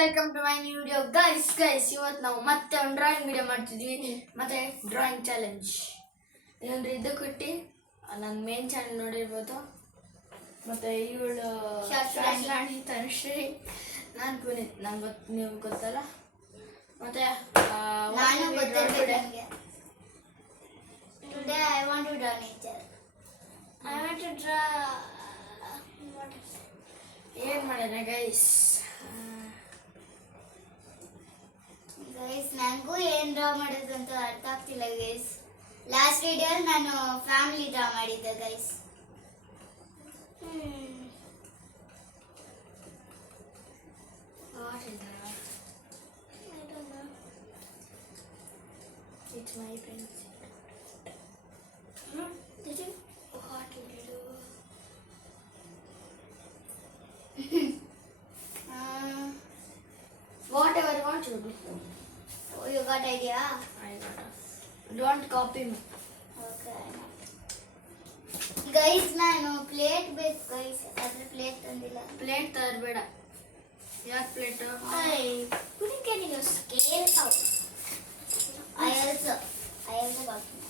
Welcome to my new video. Guys ಇವತ್ತು ನಾವು ಮತ್ತೆ ಒಂದು ಡ್ರಾಯಿಂಗ್ ವಿಡಿಯೋ ಮಾಡ್ತಿದ್ವಿ, ಮತ್ತೆ ಡ್ರಾಯಿಂಗ್ ಚಾಲೆಂಜ್. ಏನಂದ್ರೆ ಇದು ಕೊಟ್ಟು ನನ್ನ ಮೇನ್ ಚಾನಲ್ ನೋಡಿರ್ಬೋದು. ಮತ್ತೆ ಇವಳು ರಾಣಿ ತನುಶ್ರೀ, ನಾನು ಪುನೀತ್, ನಂಗೆ ನೀವು ಗೊತ್ತಲ್ಲ. ಮತ್ತೆ ನಾನು Today I want to draw nature. I want to draw water. ಏನು ಮಾಡೋಣ ಗೈಸ್? ನನಗೂ ಏನು ಡ್ರಾ ಮಾಡೋದು ಅಂತ ಅರ್ಥ ಆಗ್ತಿಲ್ಲ ಗೈಸ್. ಲಾಸ್ಟ್ ವಿಡಿಯೋ ನಾನು ಫ್ಯಾಮಿಲಿ ಡ್ರಾ ಮಾಡಿದ್ದೆ guys. It's my pencil. Did you? What did you do? Whatever you want to do. Oh, you got idea? I got it. Don't copy me. Okay. Guys, ನಾನು plate ಬೇಕು guys. ಅದ್ರ plate ತಂದಿಲ್ಲ. Plate ತರಬೇಡ. ಯಾಕೆ plate? Could you get your scale out? I also got it.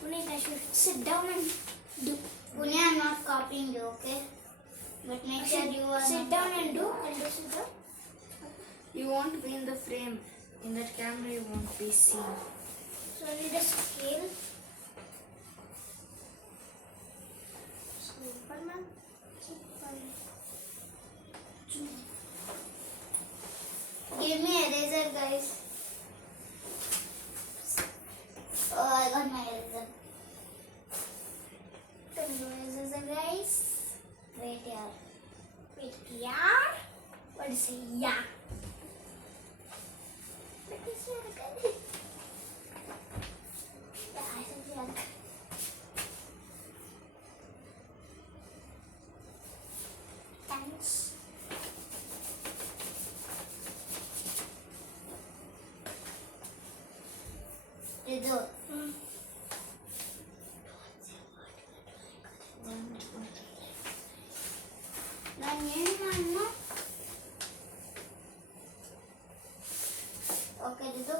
Puneet, I should sit down and do. Puneet, I'm not copying you, okay? But make sure you are sit down and do. I'll do sit down. You won't be in the frame. In that camera, you won't be seen. So I need a scale. Superman. Give me eraser, guys. Oh, I got my eraser. Can you eraser, guys? Wait here. Wait here. What is it? Yeah. What is it? Yeah, I said yeah. Thanks. ಇದು ನಾನು ಏನು ಮಾಡೋಣ? Okay ಇದು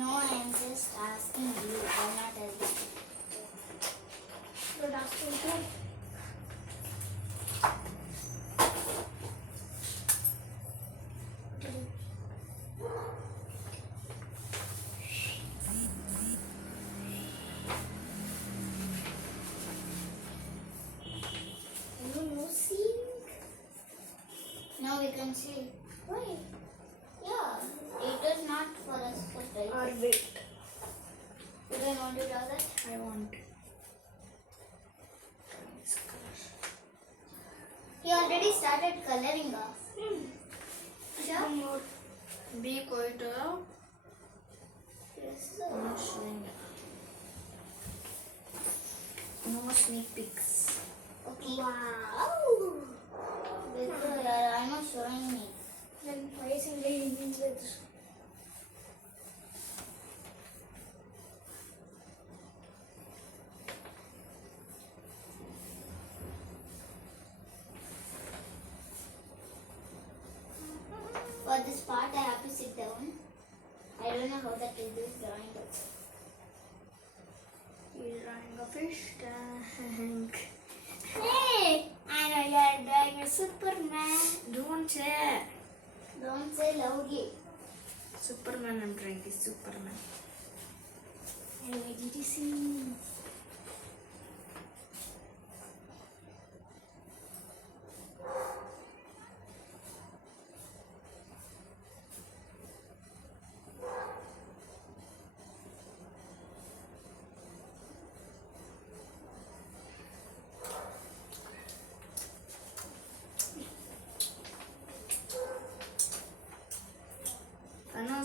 No, I'm just asking you. I'm not telling you. You're asking me. You see? Now we can see. Why? Yeah, it is not for us to try. Or wait. You don't want to draw that? I want this color. He already started coloring off. Sure? One more. Be quiet. Yes. No showing. No sneak peeks. Okay. Wow. Because I'm not showing me. Then why is it like this? For this part, I have to sit down. I don't know how that will do drawing also. He's drawing a fish tank. Hey! I know you're drawing a Superman. Don't say. Don't say loudly. Superman, I'm drawing is Superman. I'm ready to see.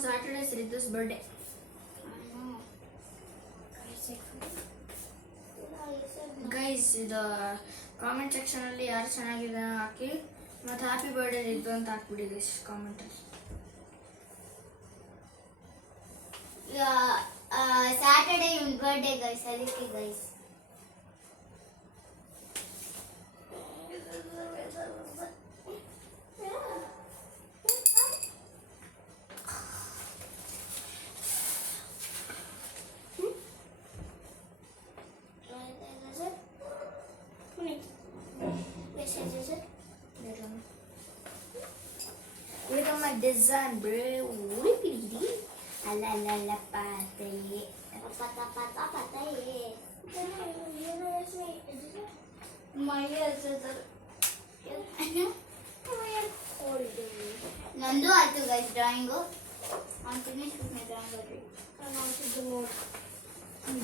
Saturday is Ridhu's birthday. Guys ಇದು comment ಸೆಕ್ಷನಲ್ಲಿ ಯಾರು ಚೆನ್ನಾಗಿದೆ ಹಾಕಿ ಮತ್ತು happy birthday ಇದು ಅಂತ ಹಾಕ್ಬಿಡಿ guys ಕಾಮೆಂಟಲ್ಲಿ. Saturday ಇವನ್ birthday guys, ಅದಕ್ಕೆ guys. Look at my design, bro. Ala patay. ನಂದು ಆಯ್ತು guys drawing. I'm finished with my drawing already. And also do more.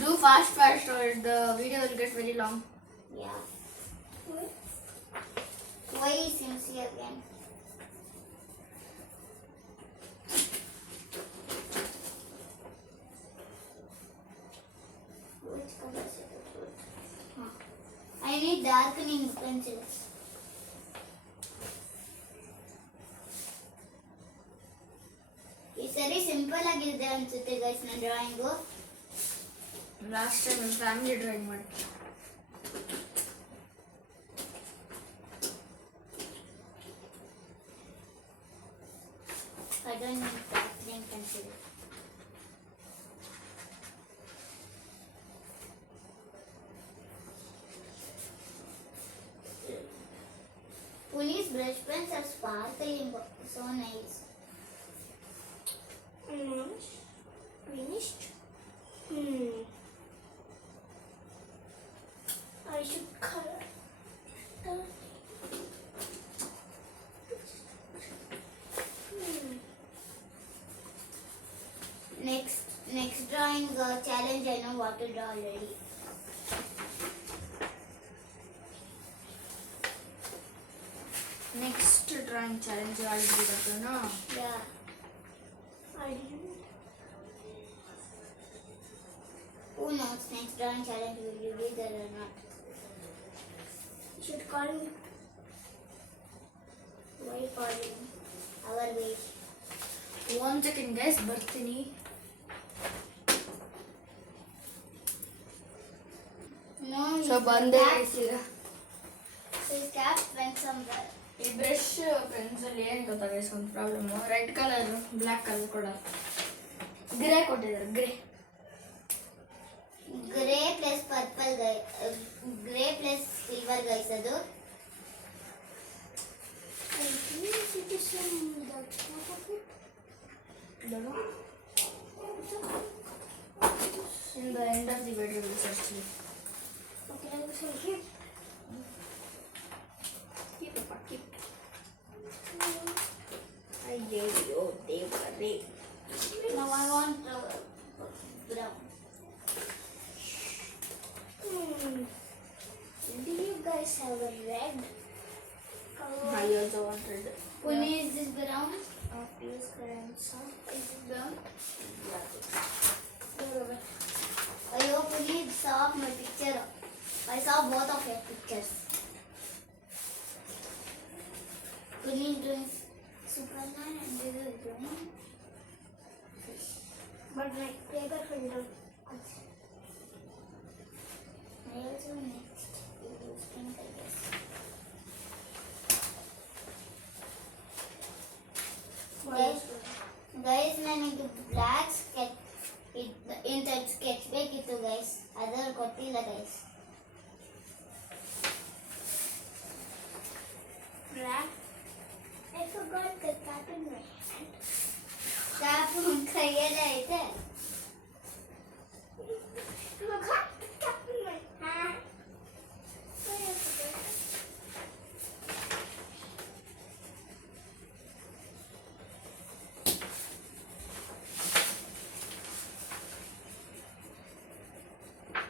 Do fast or the video will get very long. Yeah. Why is MC again? Which color is it? I need darkening pencils. ಈ ಸರಿ simple ಆಗಿದೆ ಅನ್ಸುತ್ತೆ guys ನನ್ನ drawing. Last time ನನ್ನ family drawing ಮಾಡಿ. I don't need darkening pencil. Police brush pens are sparkling, so nice. Finished? I should color. Next drawing challenge, I know what to draw already. Next drawing challenge ಆಗಿಬಿಟ್ಟು Yeah. I didn't. Who knows next drawing challenge will you be there or not? You should call me. Why calling? Our wait. 1 second guys ಬರ್ತೀನಿ. No. So ಬಂದೆ guys ಈಗ. His cap went somewhere. ಈ brush pencil ಏನು ಗೊತ್ತಾ guys ಒಂದು problem, red colour black colour ಕೊಡಲ್ಲ, grey ಕೊಟ್ಟಿದ್ದಾರೆ. Grey plus purple guys. Grey plus silver guys adu. I think it is some that what of it? In the end of the video we'll search it. Okay, I will say here. Keep it, keep. ಅಯ್ಯಯ್ಯೋ ದೇವರೇ. Now I want brown. Do you guys have a red color? I also wanted. Puni, is this brown? Please crayons. Is this brown? Yeah. Ayo, Puni saw my picture. I saw both of your pictures. Puni is doing Superman and this is doing fish. But like paper filter. I also next use pink, I guess. Guys, ನನಗೆ black sketch ಇಂಥ sketch ಬೇಕಿತ್ತು guys, ಅದ್ರಲ್ಲಿ ಕೊಟ್ಟಿಲ್ಲ guys. Black. I forgot the cap in my hand. Cap ಕೈಯಲ್ಲೇ ಐತೆ. I forgot the cap in my hand. Where is it?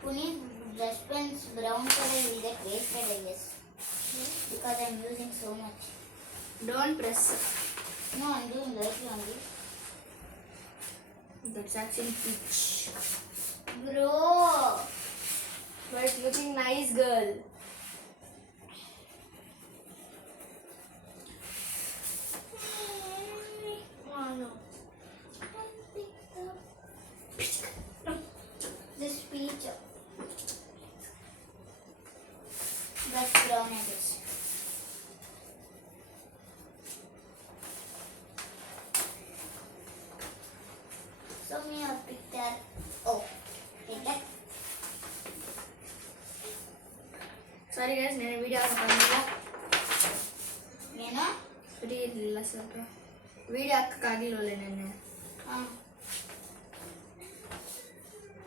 Puneet brush pens brown color will get wasted, I guess, because I'm using so much. Don't press. No, I'm doing lightly only. That's actually peach. Bro. But it's looking nice, girl. Oh no. This peach. That's brown, I guess. So me a picture. Oh, take that. Sorry guys, నేను video ಹಾಕಕ್ಕಾಗಿಲ್ಲ. ಏನು? Free ಇರಲಿಲ್ಲ ಸ್ವಲ್ಪ. Video ಹಾಕಕ್ಕಾಗಿಲ್ವಲ್ಲ ನೆನ್ನೆ.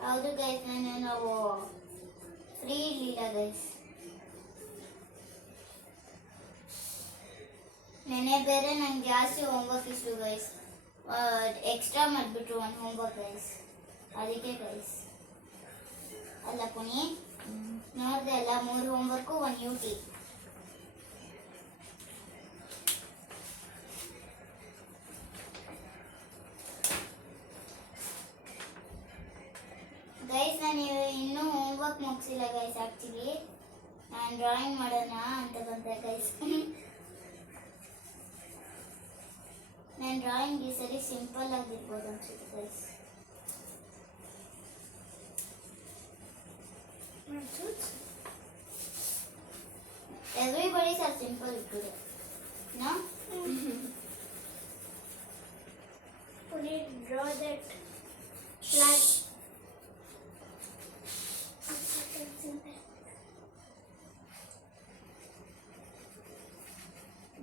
ಹೌದು guys, ನಾವು free ಇರಲಿಲ್ಲ guys. ನೆನ್ನೆ ಬೇರೆ ನಂಗೆ ಜಾಸ್ತಿ ಹೋಮ್ವರ್ಕ್ ಇತ್ತು ಗೈಸ್. ಎಕ್ಸ್ಟ್ರಾ ಮಾಡಿಬಿಟ್ರು ಒಂದು ಹೋಮ್ವರ್ಕ್ ಗೈಸ್. ಅದಕ್ಕೆ ಗೈಸ್ ಅಲ್ಲ ಪುನಿ ನೋಡಿದೆ ಅಲ್ಲ, 3 ಹೋಮ್ವರ್ಕು 1 UT. ಗೈಸ್ ನಾನು ಇನ್ನೂ ಹೋಮ್ವರ್ಕ್ ಮುಗಿಸಿಲ್ಲ ಗೈಸ್. ಆ್ಯಕ್ಚುಲಿ ನಾನು ಡ್ರಾಯಿಂಗ್ ಮಾಡೋಣ ಅಂತ ಬಂದೆ ಗೈಸ್. ನನ್ನ ಡ್ರಾಯಿಂಗ್ ಈ ಸರಿ ಸಿಂಪಲ್ ಆಗಿರ್ಬೋದು ಅನ್ಸುತ್ತೆ guys. Everybody's are simple today. No? Put it, draw that flag.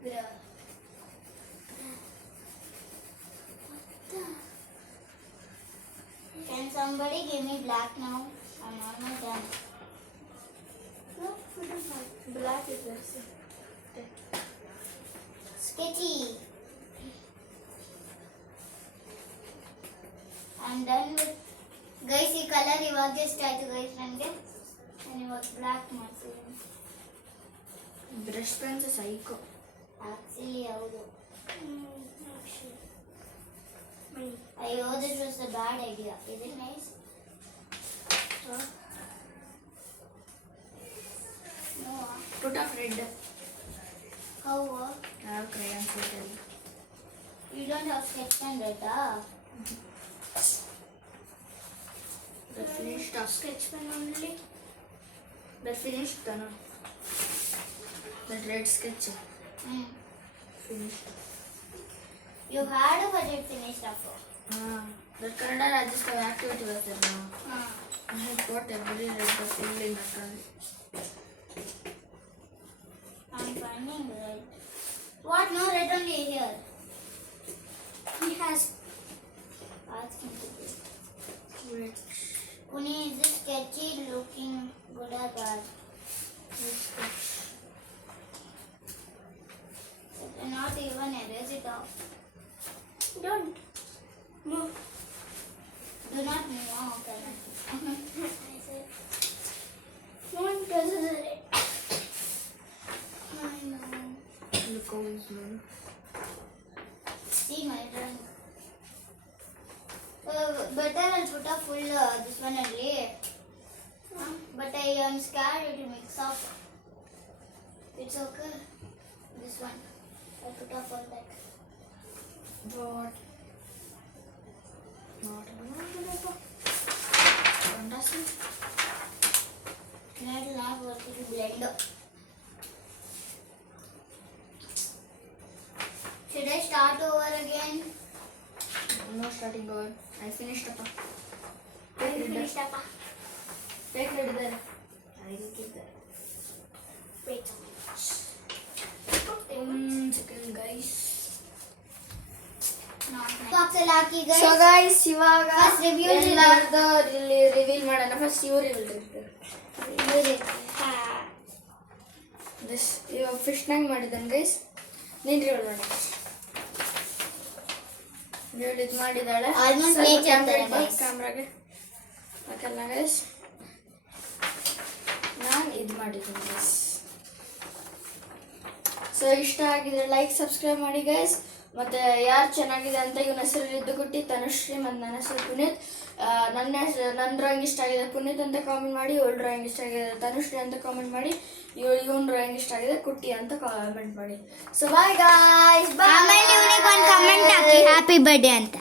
Bruh. Can somebody give me black now? I'm almost done. No, put it back. Black is this. Sketchy. I'm done with guys. ಈ colour ಇವಾಗ ಎಷ್ಟು ಆಯ್ತು guys ನನಗೆ. ನಾನು ಇವಾಗ black ಮಾಡ್ತಿದ್ದೀನಿ. Brush pens ಸೈಕೋ. Actually ಹೌದು. Actually. ಅಯ್ಯೋ, this was a bad idea. Is it nice? No. Put off red. How? I have crayons to tell. You don't have sketch pen, right? The finished off. Sketch pen only. The finished tana. That red sketch. Finished. You had a budget finished up. That Kannada Rajasthan activity was there now. I had got every red the full in that one. I'm finding red. What? No red only here. He has. Ask him to do. Red. Puni, is this sketchy looking good or bad? Red sketch. Not even erase it off. Don't move. Do not move. Oh, okay. I said. No one does it. I know. Look how it's blue. See my drawing. Better I'll put a full this one only. But I am scared it will mix up. It's okay. This one. I put up all that. But not a understand. Now it will not work to blend. Should I start over again? No starting over. I finished up. I finished up. Take red there. I will keep there. Wait. Chicken guys. Box all haki guys. So guys, ಇವಾಗ First review ಎಲ್ಲಾರ್ದು reveal ಮಾಡೋಣ. First ಇವ್ರು reveal this ಇವಾಗ ಫಿಶ್ನಾಗ ಮಾಡಿದ್ದಾನೆ guys. ನೀನು reveal ಮಾಡಿ. Reveal ಇದು ಮಾಡಿದ್ದಾಳೆ. Almost late ಅಂತಾರೆ guys. ಕ್ಯಾಮ್ರಾಗೆ ಹಾಕಲ್ಲ ಗೈಸ್. ನಾನು ಇದು ಮಾಡಿದ್ದೀನಿ ಗೈಸ್. ಸೊ ಇಷ್ಟ ಆಗಿದ್ರೆ ಲೈಕ್ ಸಬ್ಸ್ಕ್ರೈಬ್ ಮಾಡಿ ಗೈಸ್. ಮತ್ತು ಯಾರು ಚೆನ್ನಾಗಿದೆ ಅಂತ ಇವನ ಹೆಸರು ರಿದ್ದುಗುಟ್ಟಿ, ತನುಶ್ರೀ ಮತ್ತು ನನ್ನ ಹೆಸರು ಪುನೀತ್. ನನ್ನ ಡ್ರಾಯಿಂಗ್ ಇಷ್ಟ ಆಗಿದೆ ಪುನೀತ್ ಅಂತ ಕಾಮೆಂಟ್ ಮಾಡಿ, ಇವಳು ಡ್ರಾಯಿಂಗ್ ಇಷ್ಟ ಆಗಿದೆ ತನುಶ್ರೀ ಅಂತ ಕಾಮೆಂಟ್ ಮಾಡಿ, ಇವನ್ ಡ್ರಾಯಿಂಗ್ ಇಷ್ಟ ಆಗಿದೆ ಕುಟ್ಟಿ ಅಂತ ಕಾಮೆಂಟ್ ಮಾಡಿ. ಸೊ ಬಾಯ್ ಗಾಯ್ಸ್, ಆಮೇಲೆ ಇವನಿಗೆ ಒಂದು ಕಮೆಂಟ್ ಹಾಕಿ ಹ್ಯಾಪಿ ಬರ್ಡೇ ಅಂತ.